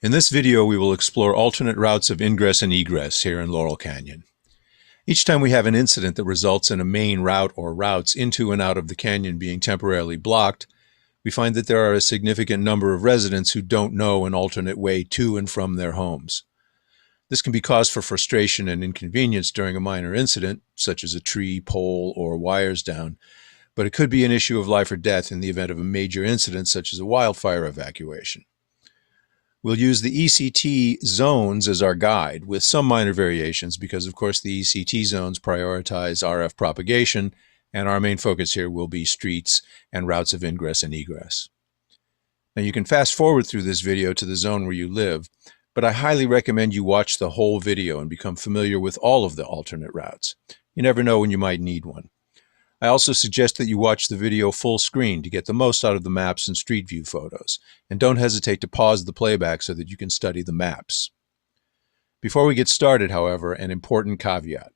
In this video, we will explore alternate routes of ingress and egress here in Laurel Canyon. Each time we have an incident that results in a main route or routes into and out of the canyon being temporarily blocked, we find that there are a significant number of residents who don't know an alternate way to and from their homes. This can be cause for frustration and inconvenience during a minor incident, such as a tree, pole, or wires down, but it could be an issue of life or death in the event of a major incident such as a wildfire evacuation. We'll use the ECT zones as our guide, with some minor variations because, of course, the ECT zones prioritize RF propagation, and our main focus here will be streets and routes of ingress and egress. Now, you can fast forward through this video to the zone where you live, but I highly recommend you watch the whole video and become familiar with all of the alternate routes. You never know when you might need one. I also suggest that you watch the video full screen to get the most out of the maps and street view photos, and don't hesitate to pause the playback so that you can study the maps. Before we get started, however, an important caveat.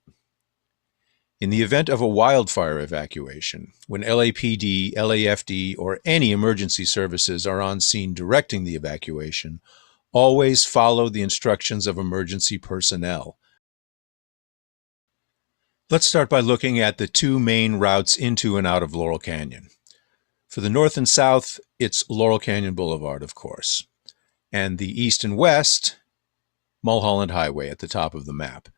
In the event of a wildfire evacuation, when LAPD, LAFD, or any emergency services are on scene directing the evacuation, always follow the instructions of emergency personnel. Let's start by looking at the two main routes into and out of Laurel Canyon. For the north and south, it's Laurel Canyon Boulevard, of course, and the east and west, Mulholland Highway at the top of the map.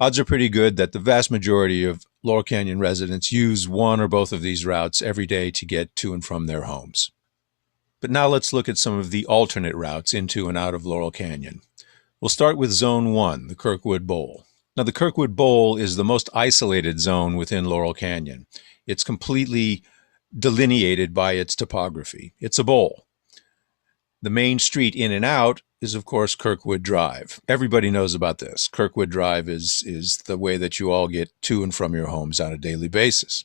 Odds are pretty good that the vast majority of Laurel Canyon residents use one or both of these routes every day to get to and from their homes. But now let's look at some of the alternate routes into and out of Laurel Canyon. We'll start with Zone 1, the Kirkwood Bowl. Now, the Kirkwood Bowl is the most isolated zone within Laurel Canyon. It's completely delineated by its topography. It's a bowl. The main street in and out is, of course, Kirkwood Drive. Everybody knows about this. Kirkwood Drive is the way that you all get to and from your homes on a daily basis.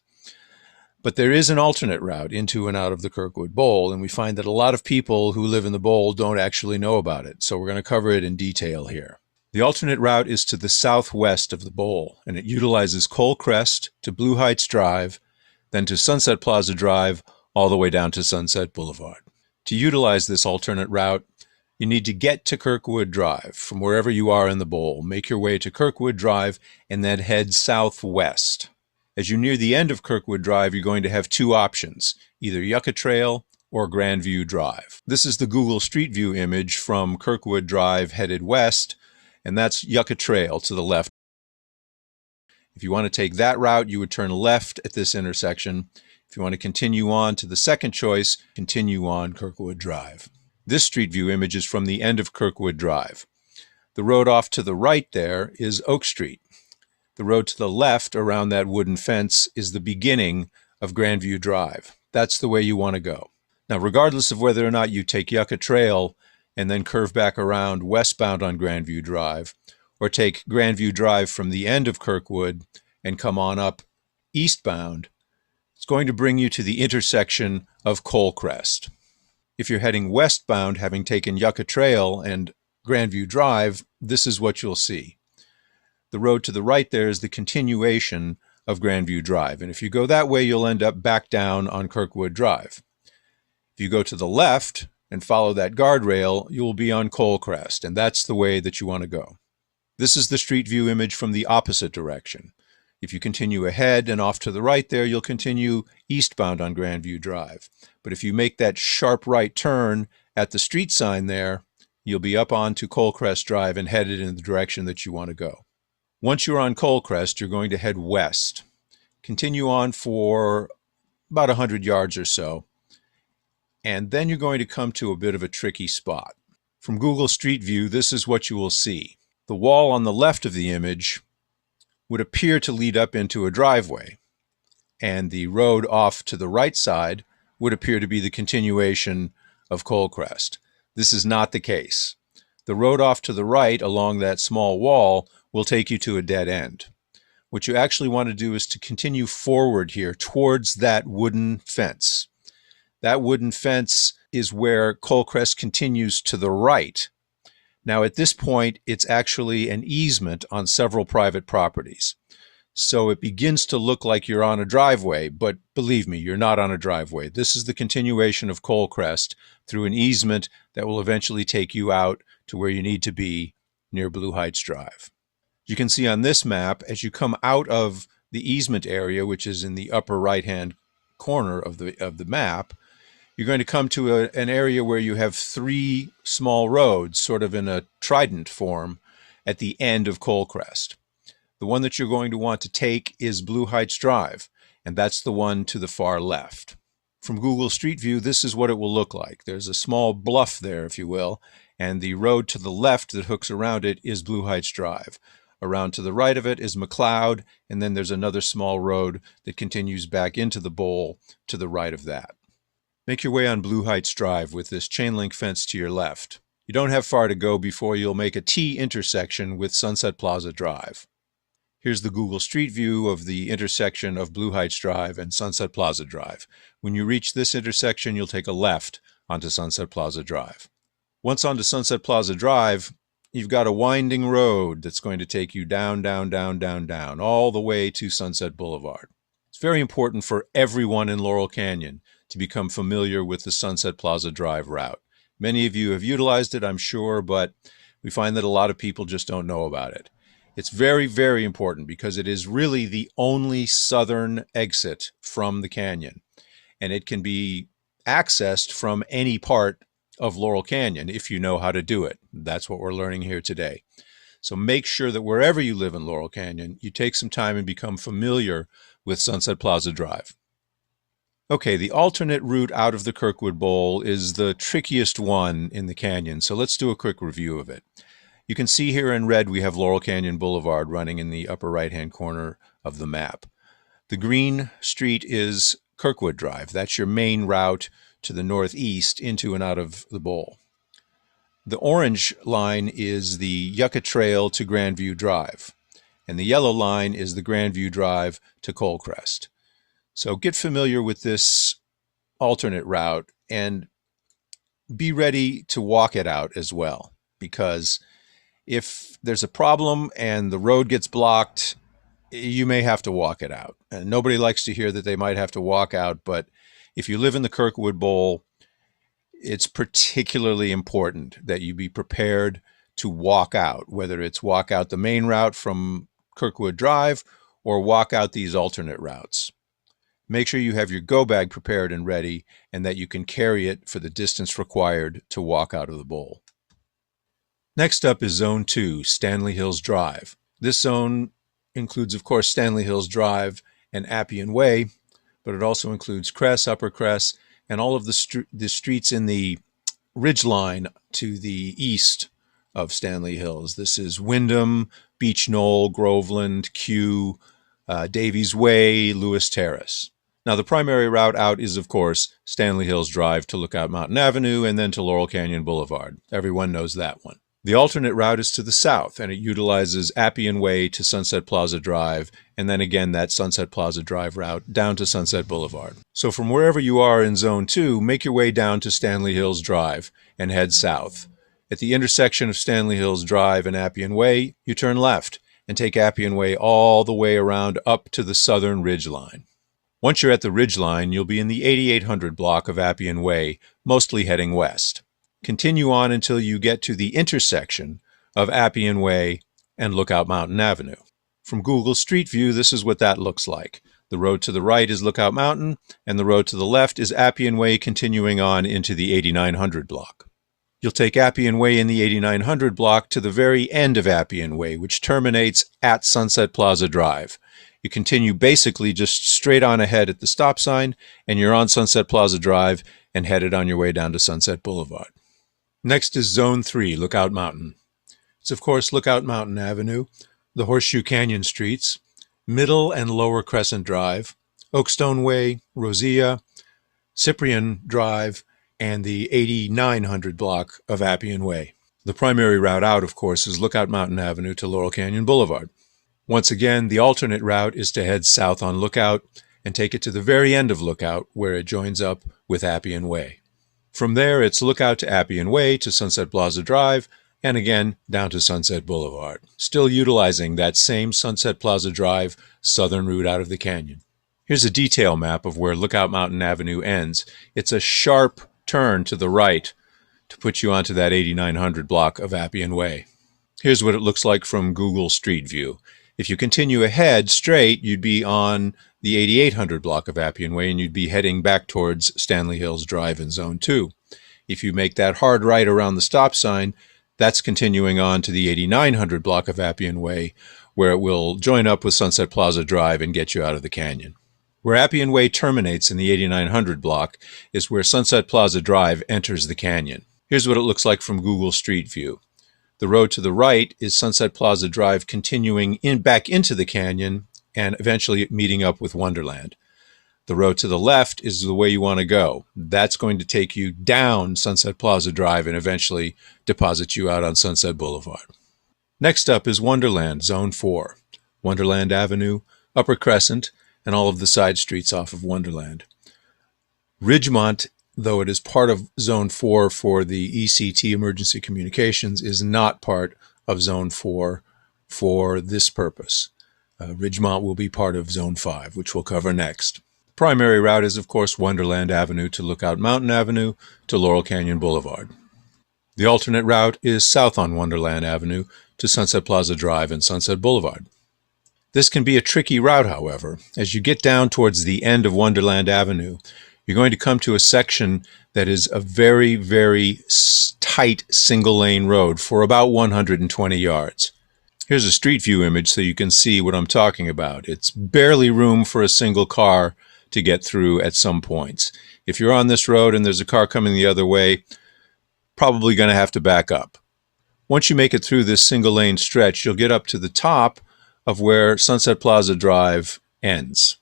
But there is an alternate route into and out of the Kirkwood Bowl, and we find that a lot of people who live in the bowl don't actually know about it. So we're going to cover it in detail here. The alternate route is to the southwest of the bowl, and it utilizes Cole Crest to Blue Heights Drive, then to Sunset Plaza Drive, all the way down to Sunset Boulevard. To utilize this alternate route, you need to get to Kirkwood Drive from wherever you are in the bowl. Make your way to Kirkwood Drive and then head southwest. As you near the end of Kirkwood Drive, you're going to have two options, either YUCCA Trail or Grandview Drive. This is the Google Street View image from Kirkwood Drive headed west, and that's YUCCA Trail to the left. If you want to take that route, you would turn left at this intersection. If you want to continue on to the second choice, continue on Kirkwood Drive. This street view image is from the end of Kirkwood Drive. The road off to the right there is Oak Street. The road to the left around that wooden fence is the beginning of Grandview Drive. That's the way you want to go. Now, regardless of whether or not you take YUCCA Trail and then curve back around westbound on Grandview Drive, or take Grandview Drive from the end of Kirkwood and come on up eastbound, it's going to bring you to the intersection of Cole Crest. If you're heading westbound, having taken YUCCA Trail and Grandview Drive, this is what you'll see. The road to the right there is the continuation of Grandview Drive, and if you go that way, you'll end up back down on Kirkwood Drive. If you go to the left and follow that guardrail, you will be on Cole Crest, and that's the way that you want to go. This is the street view image from the opposite direction. If you continue ahead and off to the right there, you'll continue eastbound on Grandview Drive. But if you make that sharp right turn at the street sign there, you'll be up onto Cole Crest Drive and headed in the direction that you want to go. Once you're on Cole Crest, you're going to head west. Continue on for about 100 yards or so, and then you're going to come to a bit of a tricky spot. From Google Street View, this is what you will see. The wall on the left of the image would appear to lead up into a driveway, and the road off to the right side would appear to be the continuation of Cole Crest. This is not the case. The road off to the right along that small wall will take you to a dead end. What you actually want to do is to continue forward here towards that wooden fence. That wooden fence is where Cole Crest continues to the right. Now, at this point, it's actually an easement on several private properties. So it begins to look like you're on a driveway, but believe me, you're not on a driveway. This is the continuation of Cole Crest through an easement that will eventually take you out to where you need to be near Blue Heights Drive. You can see on this map, as you come out of the easement area, which is in the upper right-hand corner of the map, you're going to come to an area where you have 3 small roads, sort of in a trident form, at the end of Coalcrest. The one that you're going to want to take is Blue Heights Drive, and that's the one to the far left. From Google Street View, this is what it will look like. There's a small bluff there, if you will, and the road to the left that hooks around it is Blue Heights Drive. Around to the right of it is McLeod, and then there's another small road that continues back into the bowl to the right of that. Make your way on Blue Heights Drive with this chain link fence to your left. You don't have far to go before you'll make a T intersection with Sunset Plaza Drive. Here's the Google Street View of the intersection of Blue Heights Drive and Sunset Plaza Drive. When you reach this intersection, you'll take a left onto Sunset Plaza Drive. Once onto Sunset Plaza Drive, you've got a winding road that's going to take you down, all the way to Sunset Boulevard. It's very important for everyone in Laurel Canyon to become familiar with the Sunset Plaza Drive route. Many of you have utilized it, I'm sure, but we find that a lot of people just don't know about it. It's very, very important because it is really the only southern exit from the canyon, and it can be accessed from any part of Laurel Canyon if you know how to do it. That's what we're learning here today. So make sure that wherever you live in Laurel Canyon, you take some time and become familiar with Sunset Plaza Drive. Okay, the alternate route out of the Kirkwood Bowl is the trickiest one in the canyon, so let's do a quick review of it. You can see here in red we have Laurel Canyon Boulevard running in the upper right-hand corner of the map. The green street is Kirkwood Drive. That's your main route to the northeast into and out of the bowl. The orange line is the YUCCA Trail to Grandview Drive, and the yellow line is the Grandview Drive to Coalcrest. So get familiar with this alternate route and be ready to walk it out as well, because if there's a problem and the road gets blocked, you may have to walk it out. And nobody likes to hear that they might have to walk out, but if you live in the Kirkwood Bowl, it's particularly important that you be prepared to walk out, whether it's walk out the main route from Kirkwood Drive or walk out these alternate routes. Make sure you have your go bag prepared and ready, and that you can carry it for the distance required to walk out of the bowl. Next up is Zone 2, Stanley Hills Drive. This zone includes, of course, Stanley Hills Drive and Appian Way, but it also includes Cress, Upper Cress, and all of the streets in the ridgeline to the east of Stanley Hills. This is Wyndham, Beach Knoll, Groveland, Kew, Davies Way, Lewis Terrace. Now, the primary route out is, of course, Stanley Hills Drive to Lookout Mountain Avenue and then to Laurel Canyon Boulevard. Everyone knows that one. The alternate route is to the south, and it utilizes Appian Way to Sunset Plaza Drive, and then again that Sunset Plaza Drive route down to Sunset Boulevard. So from wherever you are in Zone 2, make your way down to Stanley Hills Drive and head south. At the intersection of Stanley Hills Drive and Appian Way, you turn left and take Appian Way all the way around up to the southern ridge line. Once you're at the ridge line, you'll be in the 8800 block of Appian Way, mostly heading west. Continue on until you get to the intersection of Appian Way and Lookout Mountain Avenue. From Google Street View, this is what that looks like. The road to the right is Lookout Mountain, and the road to the left is Appian Way continuing on into the 8900 block. You'll take Appian Way in the 8900 block to the very end of Appian Way, which terminates at Sunset Plaza Drive. You continue basically just straight on ahead at the stop sign, and you're on Sunset Plaza Drive and headed on your way down to Sunset Boulevard. Next is Zone 3, Lookout Mountain. It's, of course, Lookout Mountain Avenue, the Horseshoe Canyon Streets, Middle and Lower Crescent Drive, Oakstone Way, Rosea, Cyprian Drive, and the 8900 block of Appian Way. The primary route out, of course, is Lookout Mountain Avenue to Laurel Canyon Boulevard. Once again, the alternate route is to head south on Lookout and take it to the very end of Lookout, where it joins up with Appian Way. From there, it's Lookout to Appian Way to Sunset Plaza Drive, and again down to Sunset Boulevard, still utilizing that same Sunset Plaza Drive southern route out of the canyon. Here's a detail map of where Lookout Mountain Avenue ends. It's a sharp turn to the right to put you onto that 8900 block of Appian Way. Here's what it looks like from Google Street View. If you continue ahead straight, you'd be on the 8800 block of Appian Way, and you'd be heading back towards Stanley Hills Drive in Zone 2. If you make that hard right around the stop sign, that's continuing on to the 8900 block of Appian Way, where it will join up with Sunset Plaza Drive and get you out of the canyon. Where Appian Way terminates in the 8900 block is where Sunset Plaza Drive enters the canyon. Here's what it looks like from Google Street View. The road to the right is Sunset Plaza Drive continuing back into the canyon and eventually meeting up with Wonderland. The road to the left is the way you want to go. That's going to take you down Sunset Plaza Drive and eventually deposit you out on Sunset Boulevard. Next up is Wonderland, Zone 4. Wonderland Avenue, Upper Crescent, and all of the side streets off of Wonderland. Ridgemont, though it is part of Zone 4 for the ECT Emergency Communications, is not part of Zone 4 for this purpose. Ridgemont will be part of Zone 5, which we'll cover next. Primary route is, of course, Wonderland Avenue to Lookout Mountain Avenue to Laurel Canyon Boulevard. The alternate route is south on Wonderland Avenue to Sunset Plaza Drive and Sunset Boulevard. This can be a tricky route, however. As you get down towards the end of Wonderland Avenue, you're going to come to a section that is a very, very tight single-lane road for about 120 yards. Here's a street view image so you can see what I'm talking about. It's barely room for a single car to get through at some points. If you're on this road and there's a car coming the other way, probably going to have to back up. Once you make it through this single-lane stretch, you'll get up to the top of where Sunset Plaza Drive ends.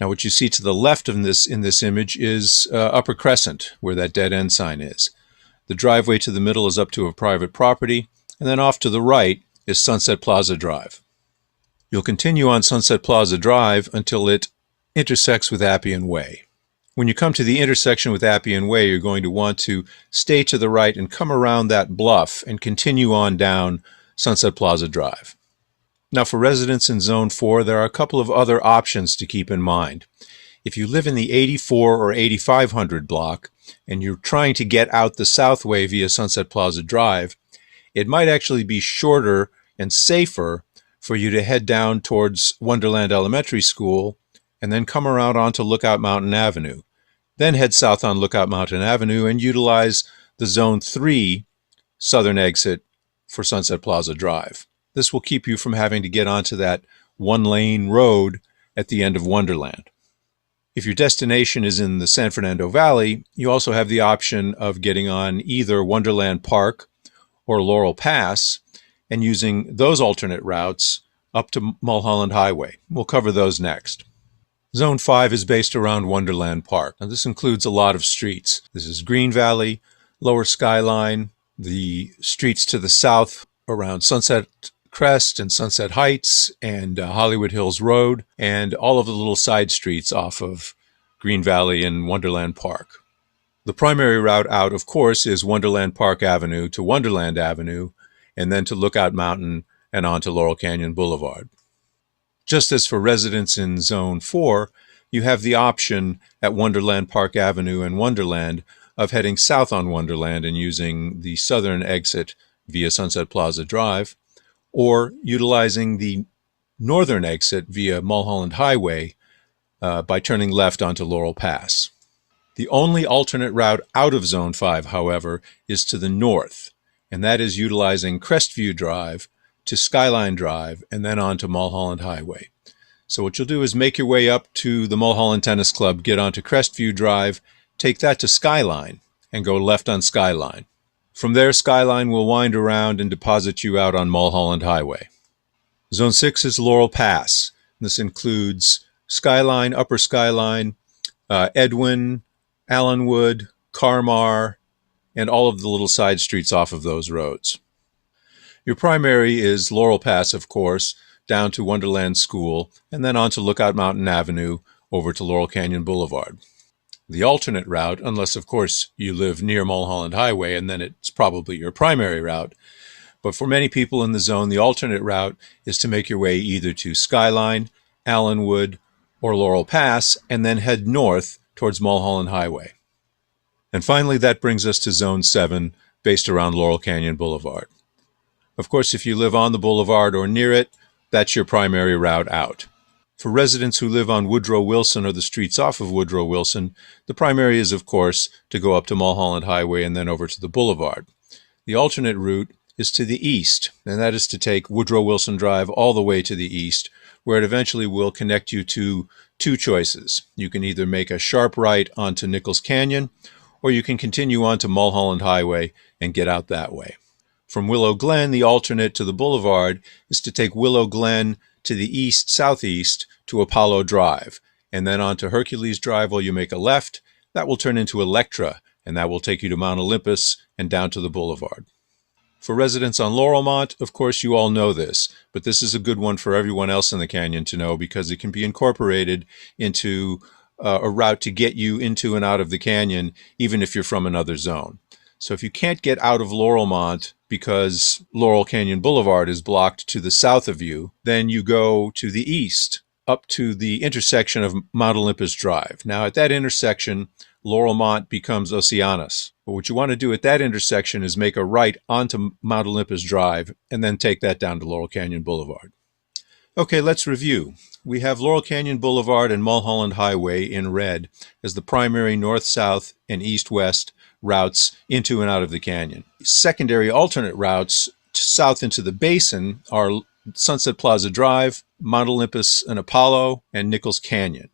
Now, what you see to the left of this in this image is Upper Crescent, where that dead end sign is. The driveway to the middle is up to a private property, and then off to the right is Sunset Plaza Drive. You'll continue on Sunset Plaza Drive until it intersects with Appian Way. When you come to the intersection with Appian Way, you're going to want to stay to the right and come around that bluff and continue on down Sunset Plaza Drive. Now, for residents in Zone 4, there are a couple of other options to keep in mind. If you live in the 84 or 8500 block and you're trying to get out the south way via Sunset Plaza Drive, it might actually be shorter and safer for you to head down towards Wonderland Elementary School and then come around onto Lookout Mountain Avenue. Then head south on Lookout Mountain Avenue and utilize the Zone 3 southern exit for Sunset Plaza Drive. This will keep you from having to get onto that one-lane road at the end of Wonderland. If your destination is in the San Fernando Valley, you also have the option of getting on either Wonderland Park or Laurel Pass and using those alternate routes up to Mulholland Highway. We'll cover those next. Zone 5 is based around Wonderland Park. Now, this includes a lot of streets. This is Greenvalley, Lower Skyline, the streets to the south around Sunset Crest and Sunset Heights and Hollywood Hills Road, and all of the little side streets off of Greenvalley and Wonderland Park. The primary route out, of course, is Wonderland Park Avenue to Wonderland Avenue, and then to Lookout Mountain and on to Laurel Canyon Boulevard. Just as for residents in Zone 4, you have the option at Wonderland Park Avenue and Wonderland of heading south on Wonderland and using the southern exit via Sunset Plaza Drive, or utilizing the northern exit via Mulholland Highway by turning left onto Laurel Pass. The only alternate route out of Zone 5, however, is to the north, and that is utilizing Crestview Drive to Skyline Drive and then on to Mulholland Highway. So what you'll do is make your way up to the Mulholland Tennis Club, get onto Crestview Drive, take that to Skyline, and go left on Skyline. From there, Skyline will wind around and deposit you out on Mulholland Highway. Zone 6 is Laurel Pass. This includes Skyline, Upper Skyline, Edwin, Allenwood, Carmar, and all of the little side streets off of those roads. Your primary is Laurel Pass, of course, down to Wonderland School, and then on to Lookout Mountain Avenue over to Laurel Canyon Boulevard. The alternate route, unless, of course, you live near Mulholland Highway, and then it's probably your primary route, but for many people in the zone, the alternate route is to make your way either to Skyline, Allenwood, or Laurel Pass, and then head north towards Mulholland Highway. And finally, that brings us to Zone 7, based around Laurel Canyon Boulevard. Of course, if you live on the boulevard or near it, that's your primary route out. For residents who live on Woodrow Wilson or the streets off of Woodrow Wilson, the primary is, of course, to go up to Mulholland Highway and then over to the boulevard. The alternate route is to the east, and that is to take Woodrow Wilson Drive all the way to the east, where it eventually will connect you to two choices. You can either make a sharp right onto Nichols Canyon, or you can continue on to Mulholland Highway and get out that way. From Willow Glen, the alternate to the boulevard is to take Willow Glen to the east-southeast to Apollo Drive, and then on to Hercules Drive while you make a left. That will turn into Electra, and that will take you to Mount Olympus and down to the boulevard. For residents on Laurelmont, of course, you all know this, but this is a good one for everyone else in the canyon to know because it can be incorporated into a route to get you into and out of the canyon, even if you're from another zone. So if you can't get out of Laurelmont because Laurel Canyon Boulevard is blocked to the south of you, then you go to the east up to the intersection of Mount Olympus Drive. Now at that intersection, Laurelmont becomes Oceanus. But what you want to do at that intersection is make a right onto Mount Olympus Drive and then take that down to Laurel Canyon Boulevard. Okay, let's review. We have Laurel Canyon Boulevard and Mulholland Highway in red as the primary north-south and east-west routes into and out of the canyon. Secondary alternate routes south into the basin are Sunset Plaza Drive, Mount Olympus and Apollo, and Nichols Canyon.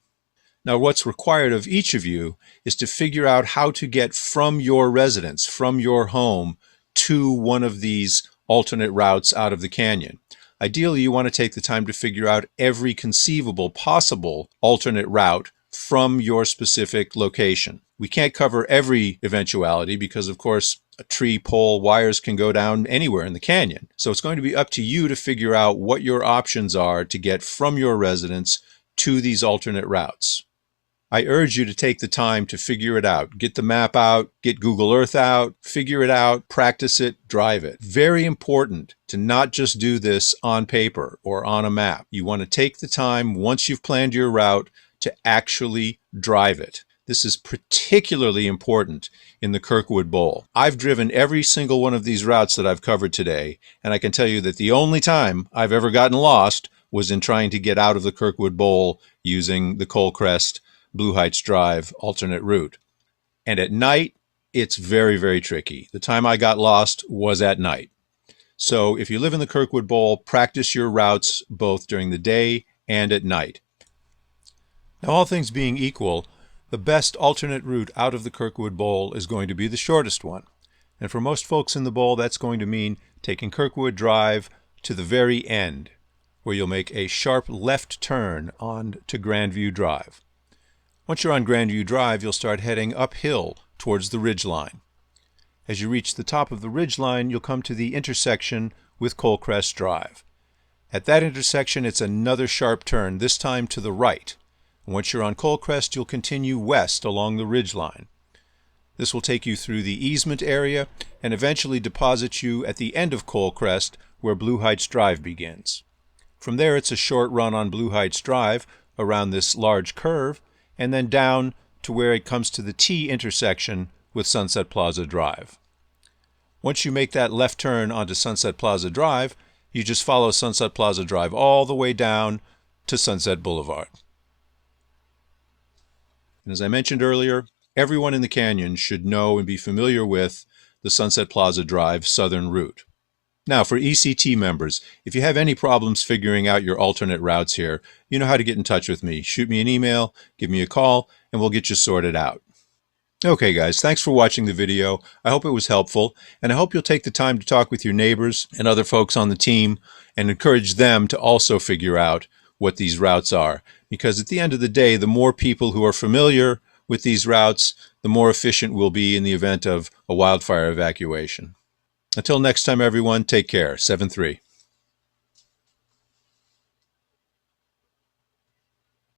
Now, what's required of each of you is to figure out how to get from your residence, from your home, to one of these alternate routes out of the canyon. Ideally, you want to take the time to figure out every conceivable possible alternate route from your specific location. We can't cover every eventuality because, of course, a tree, pole, wires can go down anywhere in the canyon. So it's going to be up to you to figure out what your options are to get from your residence to these alternate routes. I urge you to take the time to figure it out. Get the map out, get Google Earth out, figure it out, practice it, drive it. Very important to not just do this on paper or on a map. You want to take the time, once you've planned your route, to actually drive it. This is particularly important in the Kirkwood Bowl. I've driven every single one of these routes that I've covered today, and I can tell you that the only time I've ever gotten lost was in trying to get out of the Kirkwood Bowl using the Coalcrest Blue Heights Drive alternate route. And at night, it's very, very tricky. The time I got lost was at night. So if you live in the Kirkwood Bowl, practice your routes both during the day and at night. Now, all things being equal, the best alternate route out of the Kirkwood Bowl is going to be the shortest one. And for most folks in the bowl, that's going to mean taking Kirkwood Drive to the very end, where you'll make a sharp left turn on to Grandview Drive. Once you're on Grandview Drive, you'll start heading uphill towards the ridgeline. As you reach the top of the ridgeline, you'll come to the intersection with Coalcrest Drive. At that intersection, it's another sharp turn, this time to the right. Once you're on Coalcrest, you'll continue west along the ridgeline. This will take you through the easement area and eventually deposit you at the end of Coalcrest, where Blue Heights Drive begins. From there, it's a short run on Blue Heights Drive around this large curve, and then down to where it comes to the T intersection with Sunset Plaza Drive. Once you make that left turn onto Sunset Plaza Drive, you just follow Sunset Plaza Drive all the way down to Sunset Boulevard. And as I mentioned earlier, everyone in the canyon should know and be familiar with the Sunset Plaza Drive southern route. Now, for ECT members, if you have any problems figuring out your alternate routes here, you know how to get in touch with me. Shoot me an email, give me a call, and we'll get you sorted out. Okay, guys, thanks for watching the video. I hope it was helpful, and I hope you'll take the time to talk with your neighbors and other folks on the team and encourage them to also figure out what these routes are. Because at the end of the day, the more people who are familiar with these routes, the more efficient we'll be in the event of a wildfire evacuation. Until next time, everyone, take care. 7-3.